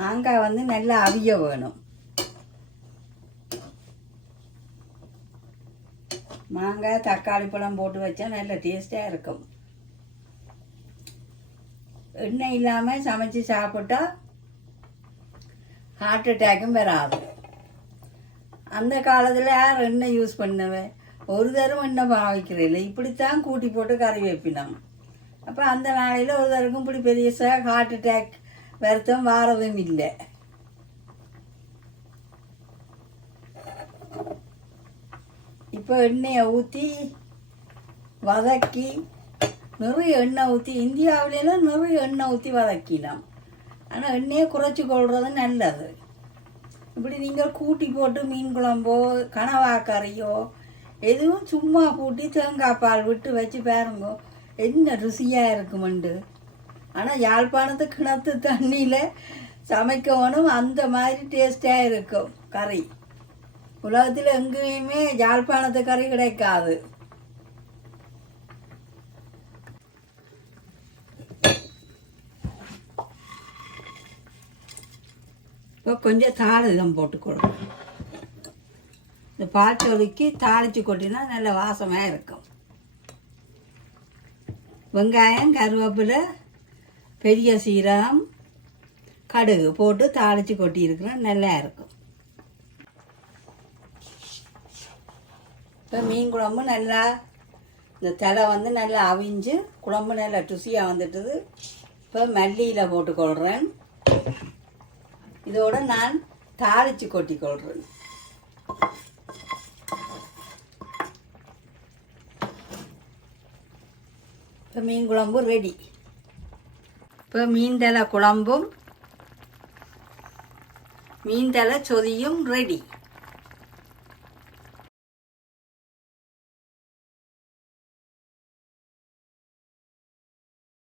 மாங்காய் வந்து நல்லா அவிய வேணும். மாங்காய் தக்காளி பழம் போட்டு வச்சா நல்ல டேஸ்டாக இருக்கும். எண்ணெய் இல்லாமல் சமைச்சு சாப்பிட்டா ஹார்ட் அட்டாக்கும் வராது. அந்த காலத்தில் யார் எண்ணெய் யூஸ் பண்ணுவேன், ஒரு தரம் எண்ணெய் பாவிக்கிறதில்ல, இப்படித்தான் கூட்டி போட்டு கறி வைப்பினோம். அப்போ அந்த நாளையில் ஒரு தருக்கும் இப்படி பெரிய ஹார்ட் அட்டாக் வருத்தம் வாரதும் இல்லை. இப்போ எண்ணெயை ஊற்றி வதக்கி நிறைய எண்ணெய் ஊற்றி, இந்தியாவிலாம் நிறைய எண்ணெய் ஊற்றி வதக்கினோம். ஆனால் எண்ணெயை குறைச்சி கொள்வது நல்லது. இப்படி நீங்கள் கூட்டி போட்டு மீன் குழம்போ கனவா கறியோ எதுவும் சும்மா கூட்டி தேங்காய் பால் விட்டு வச்சு பாருங்க, என்ன ருசியாக இருக்குமெண்டு. ஆனால் யாழ்ப்பாணத்து கிணத்து தண்ணியில் சமைக்கணும், அந்த மாதிரி டேஸ்டாக இருக்கும் கறி. உலகத்தில் எங்கேயுமே யாழ்ப்பாணத்து கறி கிடைக்காது. இப்போ கொஞ்சம் தாளிதம் போட்டுக்கொள்ளும். இந்த பாச்சொலிக்கு தாளித்து கொட்டினா நல்ல வாசமாக இருக்கும். வெங்காயம், கருவேப்பிலை, பெரிய சீரகம், கடுகு போட்டு தாளித்து கொட்டியிருக்கிறோம், நல்லா இருக்கும். இப்போ மீன் குழம்பு நல்லா இந்த தலை வந்து நல்லா அவிஞ்சு குழம்பு நல்லா ருசியாக வந்துட்டுது. இப்போ மல்லியில் போட்டுக்கொள்கிறேன். இதோடு நான் தாளித்து கொட்டிக்கொள்கிறேன். இப்போ மீன் குழம்பு ரெடி. இப்போ மீன் தலை குழம்பும் மீன் தலை சொதியும் ரெடி.